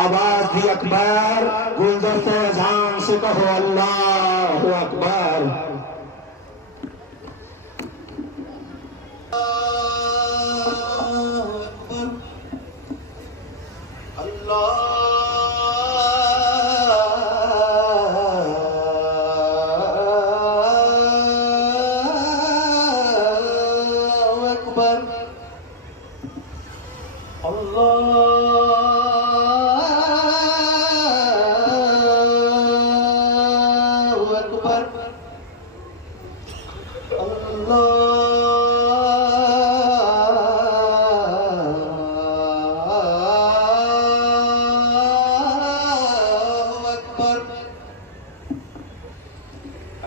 आवाज दी अकबर, गुलदस्ते अज़ान से कहो अल्लाहु अकबर।